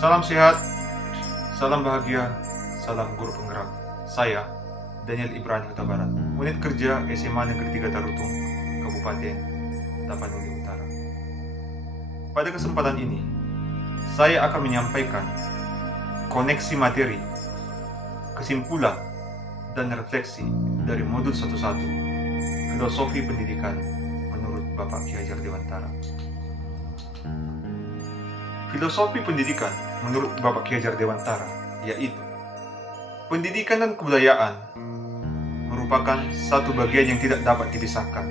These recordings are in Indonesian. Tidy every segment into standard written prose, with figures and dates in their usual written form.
Salam sehat, salam bahagia, salam guru penggerak. Saya, Daniel Ibrani Huta Barat, unit kerja SMA Negeri 3 Tarutung, Kabupaten Tapanuli Utara. Pada kesempatan ini, saya akan menyampaikan koneksi materi, kesimpulan, dan refleksi dari modul 11 Filosofi Pendidikan menurut Bapak Ki Hajar Dewantara. Filosofi pendidikan menurut Bapak Ki Hajar Dewantara yaitu pendidikan dan kebudayaan merupakan satu bagian yang tidak dapat dipisahkan.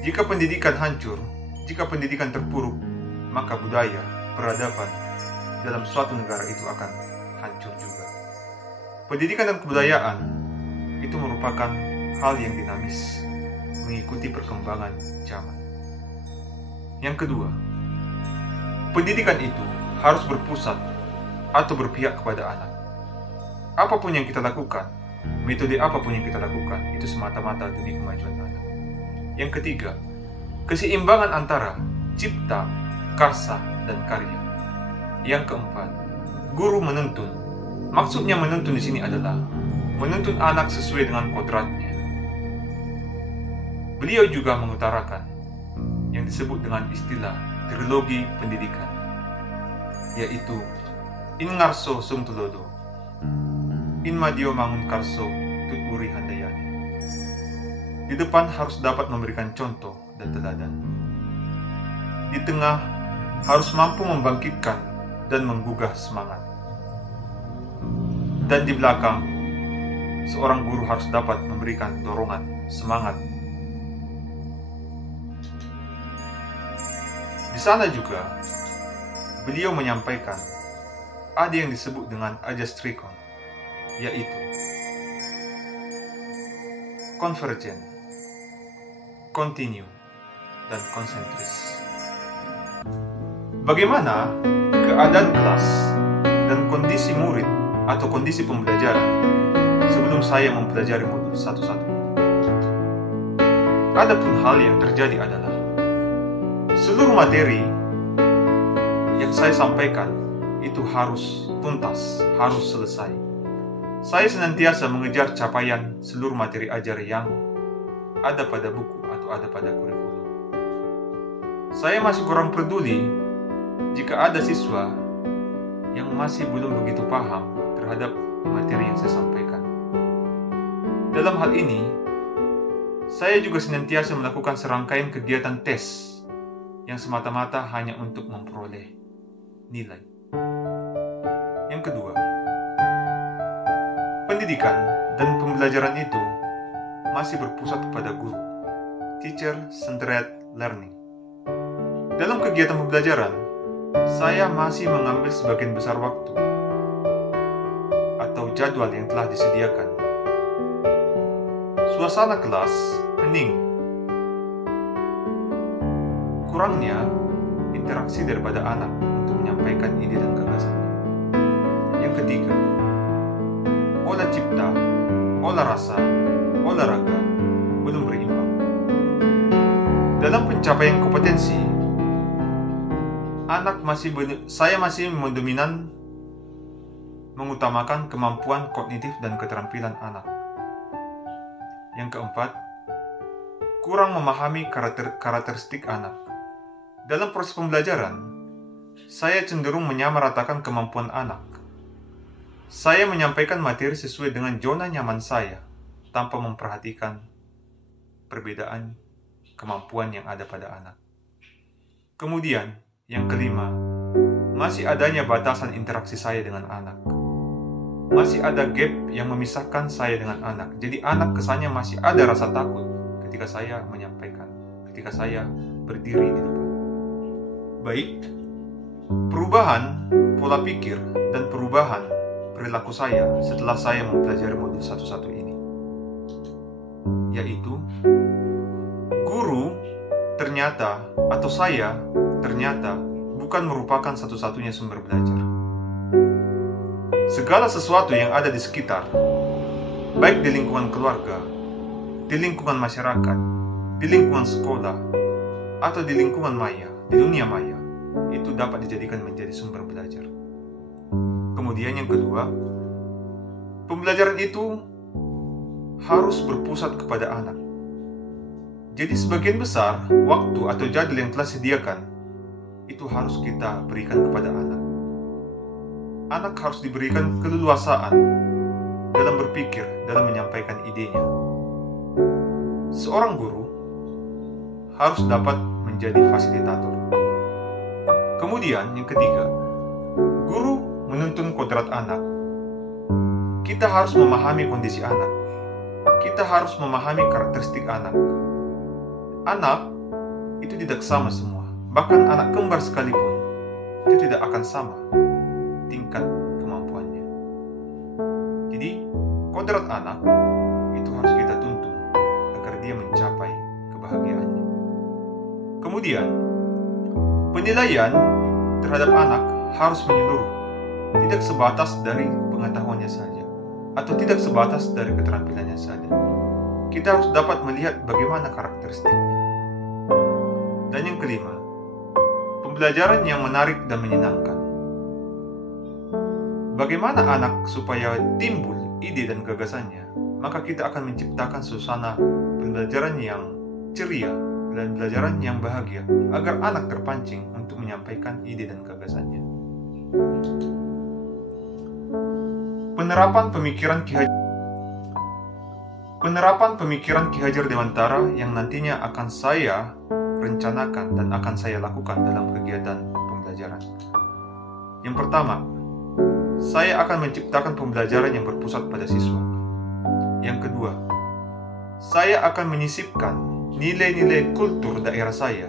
Jika pendidikan hancur, jika pendidikan terpuruk, maka budaya, peradaban dalam suatu negara itu akan hancur juga. Pendidikan dan kebudayaan itu merupakan hal yang dinamis, mengikuti perkembangan zaman. Yang kedua, pendidikan itu harus berpusat atau berpihak kepada anak. Apapun yang kita lakukan, metode apapun yang kita lakukan, itu semata-mata demi kemajuan anak. Yang ketiga, keseimbangan antara cipta, karsa, dan karya. Yang keempat, guru menuntun. Maksudnya menuntun di sini adalah menuntun anak sesuai dengan kodratnya. Beliau juga mengutarakan yang disebut dengan istilah trilogi pendidikan, yaitu in ngarso sung tulodo, in madio mangun karso tut uri handayani. Di depan harus dapat memberikan contoh dan teladan. Di tengah harus mampu membangkitkan dan menggugah semangat. Dan di belakang, seorang guru harus dapat memberikan dorongan, semangat. Di sana juga, beliau menyampaikan ada yang disebut dengan ajastrikon, yaitu konvergen, kontinu, dan konsentris. Bagaimana keadaan kelas dan kondisi murid atau kondisi pembelajaran sebelum saya mempelajari modul 11 ini? Adapun hal yang terjadi adalah seluruh materi yang saya sampaikan itu harus tuntas, harus selesai. Saya senantiasa mengejar capaian seluruh materi ajar yang ada pada buku atau ada pada kurikulum. Saya masih kurang peduli jika ada siswa yang masih belum begitu paham terhadap materi yang saya sampaikan. Dalam hal ini, saya juga senantiasa melakukan serangkaian kegiatan tes yang semata-mata hanya untuk memperoleh nilai. Yang kedua, pendidikan dan pembelajaran itu masih berpusat kepada guru, teacher-centered learning. Dalam kegiatan pembelajaran, saya masih mengambil sebagian besar waktu atau jadwal yang telah disediakan. Suasana kelas hening. Kurangnya interaksi daripada anak untuk menyampaikan ide dan gagasannya. Yang ketiga, olah cipta, olah rasa, olahraga belum berimbang. Dalam pencapaian kompetensi, saya masih mendominan mengutamakan kemampuan kognitif dan keterampilan anak. Yang keempat, kurang memahami karakteristik anak. Dalam proses pembelajaran, saya cenderung menyamaratakan kemampuan anak. Saya menyampaikan materi sesuai dengan zona nyaman saya, tanpa memperhatikan perbedaan kemampuan yang ada pada anak. Kemudian, yang kelima, masih adanya batasan interaksi saya dengan anak. Masih ada gap yang memisahkan saya dengan anak. Jadi anak kesannya masih ada rasa takut ketika saya menyampaikan, ketika saya berdiri di depan. Baik, perubahan pola pikir dan perubahan perilaku saya setelah saya mempelajari modul 11 ini, yaitu guru ternyata atau saya ternyata bukan merupakan satu-satunya sumber belajar. Segala sesuatu yang ada di sekitar, baik di lingkungan keluarga, di lingkungan masyarakat, di lingkungan sekolah, atau di lingkungan maya, di dunia maya, itu dapat dijadikan menjadi sumber belajar. Kemudian yang kedua, pembelajaran itu harus berpusat kepada anak. Jadi sebagian besar waktu atau jadwal yang telah sediakan itu harus kita berikan kepada anak. Anak harus diberikan keleluasaan dalam berpikir, dalam menyampaikan idenya. Seorang guru harus dapat menjadi fasilitator. Kemudian yang ketiga, guru menuntun kodrat anak. Kita harus memahami kondisi anak. Kita harus memahami karakteristik anak. Anak itu tidak sama semua. Bahkan anak kembar sekalipun itu tidak akan sama tingkat kemampuannya. Jadi kodrat anak itu harus kita tuntun agar dia mencapai kebahagiaannya. Kemudian penilaian terhadap anak harus menyeluruh, tidak sebatas dari pengetahuannya saja atau tidak sebatas dari keterampilannya saja. Kita harus dapat melihat bagaimana karakteristiknya. Dan yang kelima, pembelajaran yang menarik dan menyenangkan. Bagaimana anak supaya timbul ide dan gagasannya? Maka kita akan menciptakan suasana pembelajaran yang ceria dan pembelajaran yang bahagia agar anak terpancing untuk menyampaikan ide dan gagasannya. Penerapan pemikiran Ki Hajar Dewantara yang nantinya akan saya rencanakan dan akan saya lakukan dalam kegiatan pembelajaran. Yang pertama, saya akan menciptakan pembelajaran yang berpusat pada siswa. Yang kedua, saya akan menyisipkan nilai-nilai kultur daerah saya,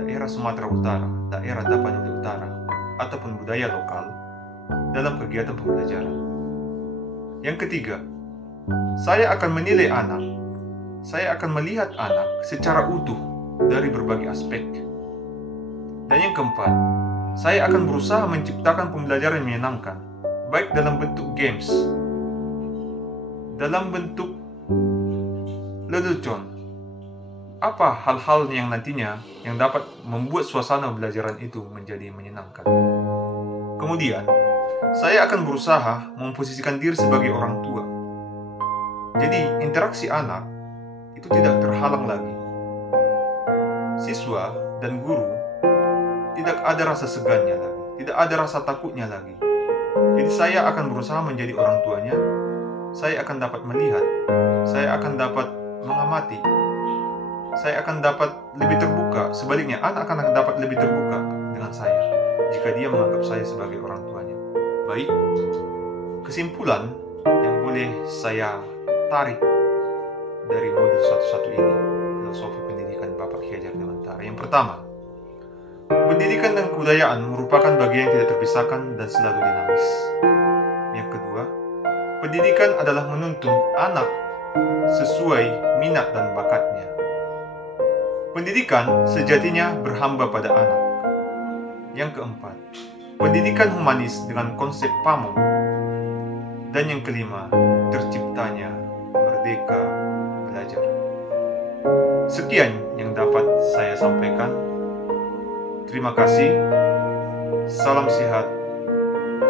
daerah Sumatera Utara, daerah Tapanuli Utara, ataupun budaya lokal dalam kegiatan pembelajaran. Yang ketiga, saya akan menilai anak. Saya akan melihat anak secara utuh dari berbagai aspek. Dan yang keempat, saya akan berusaha menciptakan pembelajaran yang menyenangkan, baik dalam bentuk games, dalam bentuk lelucon. Apa hal-hal yang nantinya yang dapat membuat suasana pembelajaran itu menjadi menyenangkan. Kemudian, saya akan berusaha memposisikan diri sebagai orang tua. Jadi, interaksi anak itu tidak terhalang lagi. Siswa dan guru tidak ada rasa segannya lagi, tidak ada rasa takutnya lagi. Jadi saya akan berusaha menjadi orang tuanya. Saya akan dapat melihat, saya akan dapat mengamati, saya akan dapat lebih terbuka. Sebaliknya, anak akan dapat lebih terbuka dengan saya jika dia menganggap saya sebagai orang tuanya. Baik, kesimpulan yang boleh saya tarik dari modul 1.1 ini, filosofi pendidikan Bapak Ki Hajar Dewantara. Yang pertama, pendidikan dan kebudayaan merupakan bagian yang tidak terpisahkan dan selalu dinamis. Yang kedua, pendidikan adalah menuntun anak sesuai minat dan bakatnya. Pendidikan sejatinya berhamba pada anak. Yang keempat, pendidikan humanis dengan konsep pamong. Dan yang kelima, terciptanya merdeka belajar. Sekian yang dapat saya sampaikan. Terima kasih. Salam sehat.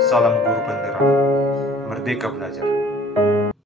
Salam guru penggerak. Merdeka belajar.